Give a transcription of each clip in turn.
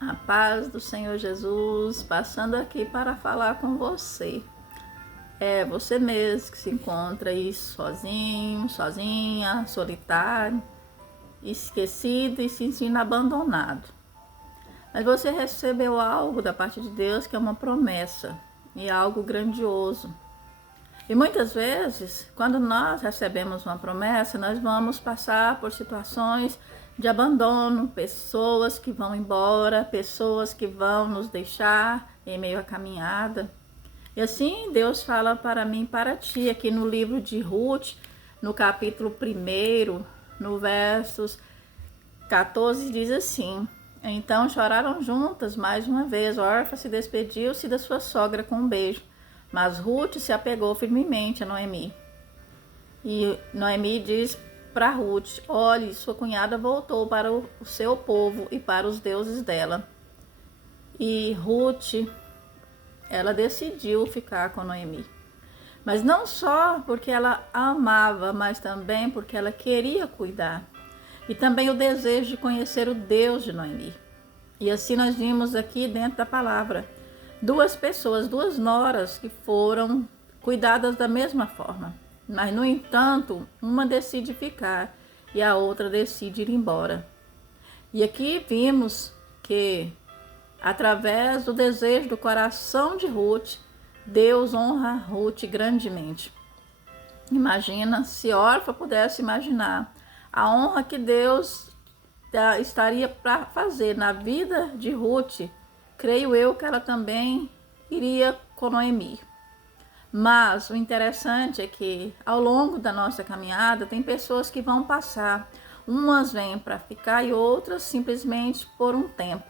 A paz do Senhor Jesus, passando aqui para falar com você. É você mesmo que se encontra aí sozinho, sozinha, solitário, esquecido e se sentindo abandonado. Mas você recebeu algo da parte de Deus que é uma promessa e algo grandioso. E muitas vezes, quando nós recebemos uma promessa, nós vamos passar por situações de abandono, pessoas que vão embora, pessoas que vão nos deixar em meio à caminhada. E assim Deus fala para mim e para ti, aqui no livro de Ruth, no capítulo 1, no versos 14, diz assim: Então choraram juntas mais uma vez. Orfa se despediu-se da sua sogra com um beijo, mas Ruth se apegou firmemente a Noemi. E Noemi diz para Ruth: Olhe, sua cunhada voltou para o seu povo e para os deuses dela. E Ruth, ela decidiu ficar com Noemi. Mas não só porque ela amava, mas também porque ela queria cuidar. E também o desejo de conhecer o Deus de Noemi. E assim nós vimos aqui dentro da palavra duas pessoas, duas noras que foram cuidadas da mesma forma. Mas, no entanto, uma decide ficar e a outra decide ir embora. E aqui vimos que, através do desejo do coração de Ruth, Deus honra Ruth grandemente. Imagina se Orfa pudesse imaginar a honra que Deus estaria para fazer na vida de Ruth. Creio eu que ela também iria com Noemi. Mas o interessante é que ao longo da nossa caminhada tem pessoas que vão passar. Umas vêm para ficar e outras simplesmente por um tempo.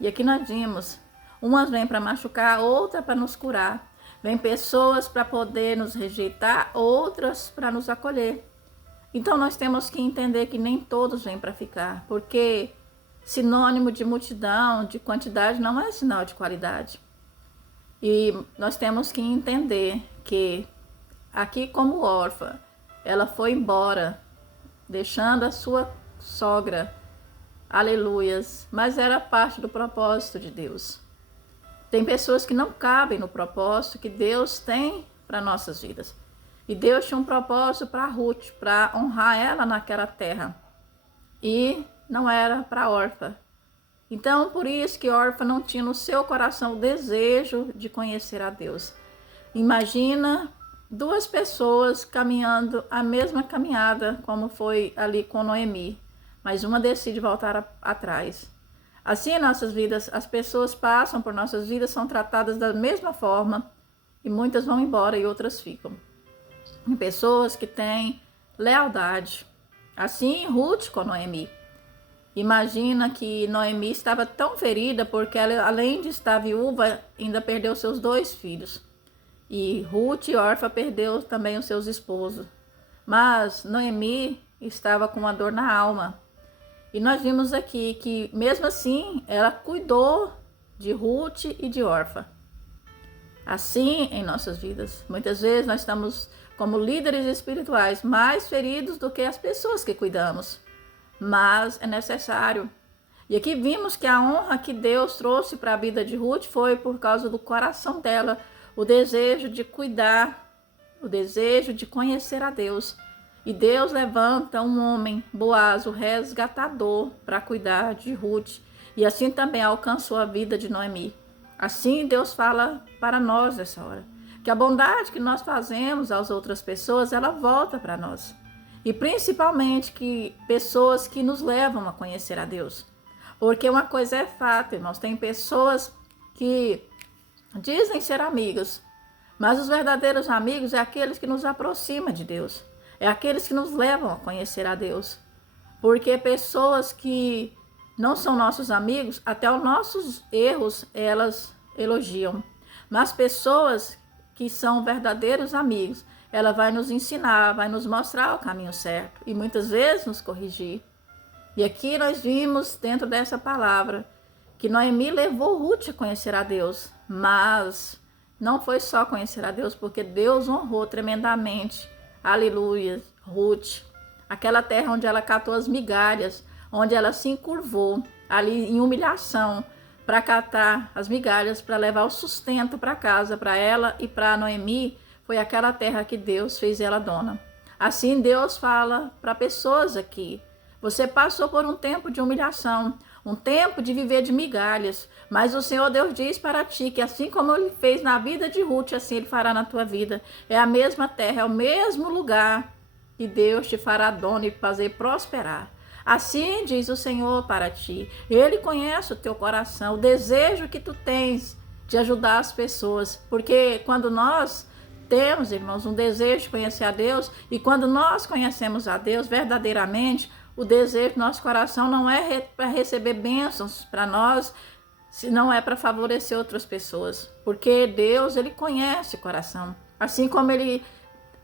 E aqui nós vimos, umas vêm para machucar, outra para nos curar. Vêm pessoas para poder nos rejeitar, outras para nos acolher. Então nós temos que entender que nem todos vêm para ficar, porque sinônimo de multidão, de quantidade, não é sinal de qualidade. E nós temos que entender que aqui, como órfã, ela foi embora, deixando a sua sogra, aleluias, mas era parte do propósito de Deus. Tem pessoas que não cabem no propósito que Deus tem para nossas vidas. E Deus tinha um propósito para Ruth, para honrar ela naquela terra. E não era para órfã. Então, por isso que Orfa não tinha no seu coração o desejo de conhecer a Deus. Imagina duas pessoas caminhando a mesma caminhada, como foi ali com Noemi, mas uma decide voltar atrás. Assim, em nossas vidas, as pessoas passam por nossas vidas, são tratadas da mesma forma, e muitas vão embora e outras ficam. E pessoas que têm lealdade. Assim, Ruth com Noemi. Imagina que Noemi estava tão ferida porque ela, além de estar viúva, ainda perdeu seus 2 filhos. E Ruth e Orfa perdeu também os seus esposos. Mas Noemi estava com uma dor na alma. E nós vimos aqui que, mesmo assim, ela cuidou de Ruth e de Orfa. Assim, em nossas vidas, muitas vezes nós estamos como líderes espirituais mais feridos do que as pessoas que cuidamos. Mas é necessário. E aqui vimos que a honra que Deus trouxe para a vida de Ruth foi por causa do coração dela, o desejo de cuidar, o desejo de conhecer a Deus. E Deus levanta um homem, Boaz, o resgatador, para cuidar de Ruth. E assim também alcançou a vida de Noemi. Assim Deus fala para nós nessa hora, que a bondade que nós fazemos às outras pessoas, ela volta para nós. E principalmente que pessoas que nos levam a conhecer a Deus. Porque uma coisa é fato, irmãos, tem pessoas que dizem ser amigos, mas os verdadeiros amigos é aqueles que nos aproximam de Deus. É aqueles que nos levam a conhecer a Deus. Porque pessoas que não são nossos amigos, até os nossos erros elas elogiam. Mas pessoas que são verdadeiros amigos, ela vai nos ensinar, vai nos mostrar o caminho certo e muitas vezes nos corrigir. E aqui nós vimos dentro dessa palavra que Noemi levou Ruth a conhecer a Deus, mas não foi só conhecer a Deus, porque Deus honrou tremendamente, aleluia, Ruth, aquela terra onde ela catou as migalhas, onde ela se encurvou, ali em humilhação, para catar as migalhas, para levar o sustento para casa, para ela e para Noemi, foi aquela terra que Deus fez ela dona. Assim Deus fala para pessoas aqui: você passou por um tempo de humilhação, um tempo de viver de migalhas, mas o Senhor Deus diz para ti que assim como Ele fez na vida de Ruth, assim Ele fará na tua vida. É a mesma terra, é o mesmo lugar que Deus te fará dona e fazer prosperar. Assim diz o Senhor para ti. Ele conhece o teu coração, o desejo que tu tens de ajudar as pessoas. Porque quando nós temos, irmãos, um desejo de conhecer a Deus, e quando nós conhecemos a Deus verdadeiramente, o desejo do nosso coração não é para receber bênçãos para nós, se não é para favorecer outras pessoas. Porque Deus, Ele conhece o coração. Assim como Ele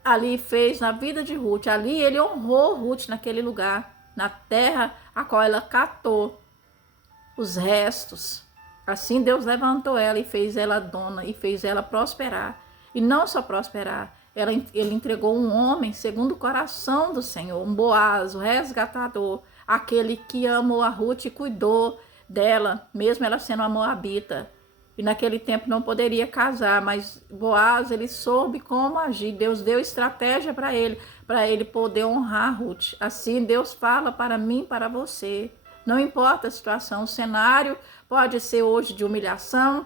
ali fez na vida de Ruth, ali Ele honrou Ruth naquele lugar, na terra a qual ela catou os restos. Assim Deus levantou ela e fez ela dona e fez ela prosperar. E não só prosperar, ele entregou um homem segundo o coração do Senhor, um Boaz, o resgatador, aquele que amou a Ruth e cuidou dela, mesmo ela sendo uma moabita. E naquele tempo não poderia casar, mas Boaz, ele soube como agir. Deus deu estratégia para ele poder honrar Ruth. Assim Deus fala para mim, para você. Não importa a situação, o cenário pode ser hoje de humilhação,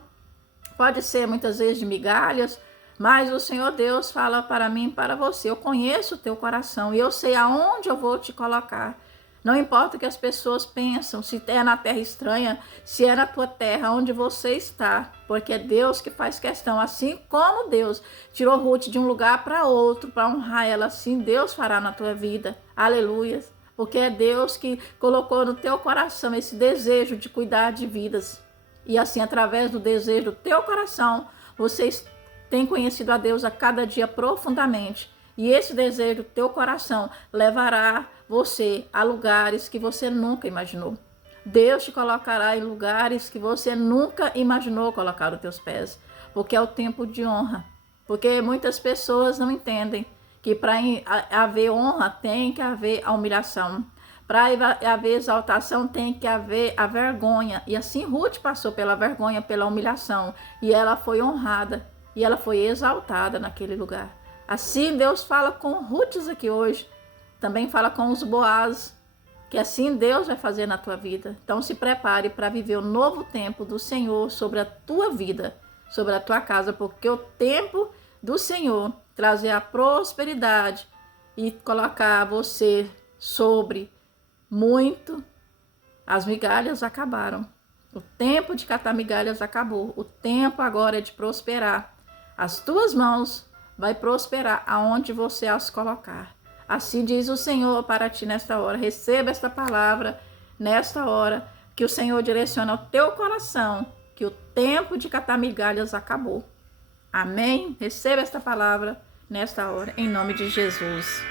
pode ser muitas vezes de migalhas, mas o Senhor Deus fala para mim, para você: eu conheço o teu coração e eu sei aonde eu vou te colocar. Não importa o que as pessoas pensam, se é na terra estranha, se é na tua terra, onde você está, porque é Deus que faz questão. Assim como Deus tirou Ruth de um lugar para outro, para honrar ela, assim Deus fará na tua vida. Aleluia. Porque é Deus que colocou no teu coração esse desejo de cuidar de vidas. E assim, através do desejo do teu coração, você tem conhecido a Deus a cada dia profundamente. E esse desejo do teu coração levará você a lugares que você nunca imaginou. Deus te colocará em lugares que você nunca imaginou colocar os teus pés. Porque é o tempo de honra. Porque muitas pessoas não entendem que para haver honra tem que haver a humilhação. Para haver exaltação tem que haver a vergonha. E assim Ruth passou pela vergonha, pela humilhação. E ela foi honrada. E ela foi exaltada naquele lugar. Assim Deus fala com Ruths aqui hoje. Também fala com os Boaz. Que assim Deus vai fazer na tua vida. Então se prepare para viver o novo tempo do Senhor sobre a tua vida, sobre a tua casa. Porque o tempo do Senhor trazer a prosperidade e colocar você sobre muito, as migalhas acabaram. O tempo de catar migalhas acabou. O tempo agora é de prosperar. As tuas mãos vai prosperar aonde você as colocar. Assim diz o Senhor para ti nesta hora. Receba esta palavra nesta hora, que o Senhor direciona ao teu coração, que o tempo de catar migalhas acabou. Amém? Receba esta palavra nesta hora, em nome de Jesus.